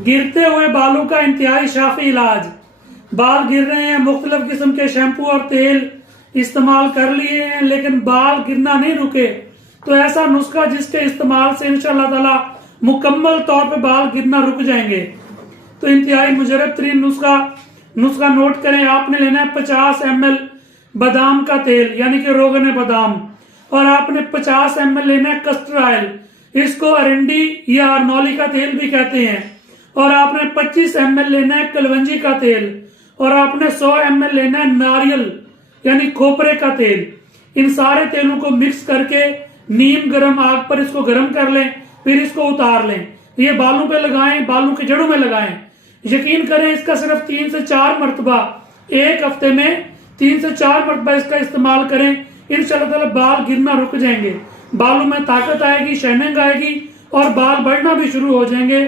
गिरते हुए बालों का इंतहाई शाफी इलाज। बाल गिर रहे हैं, मुख्तलिफ किस्म के शैम्पू और तेल इस्तेमाल कर लिए हैं लेकिन बाल गिरना नहीं रुके, तो ऐसा नुस्खा जिसके इस्तेमाल से इंशाअल्लाह ताला मुकम्मल तौर पे बाल गिरना रुक जाएंगे। तो इंतहाई मुजरब तरीन नुस्खा नोट करें। आपने लेना है 50 ml बादाम का तेल यानी कि रोगन बादाम, और आपने 50 ml लेना है कस्टर ऑयल, इसको अरंडी या अरनौली का तेल भी कहते हैं, और आपने 25 ml लेना है कलवंजी का तेल, और आपने 100 ml लेना है नारियल यानी खोपरे का तेल। इन सारे तेलों को मिक्स करके नीम गर्म आग पर इसको गर्म कर लें, फिर इसको उतार लें। ये बालों पे लगाएं, बालों की जड़ों में लगाएं। यकीन करें इसका सिर्फ 3 से 4 मरतबा एक हफ्ते में 3 से 4 मरतबा इसका इस्तेमाल करें, इंशाअल्लाह ताला बाल गिरना रुक जाएंगे, बालों में ताकत आएगी, शाइनिंग आएगी और बाल बढ़ना भी शुरू हो जाएंगे।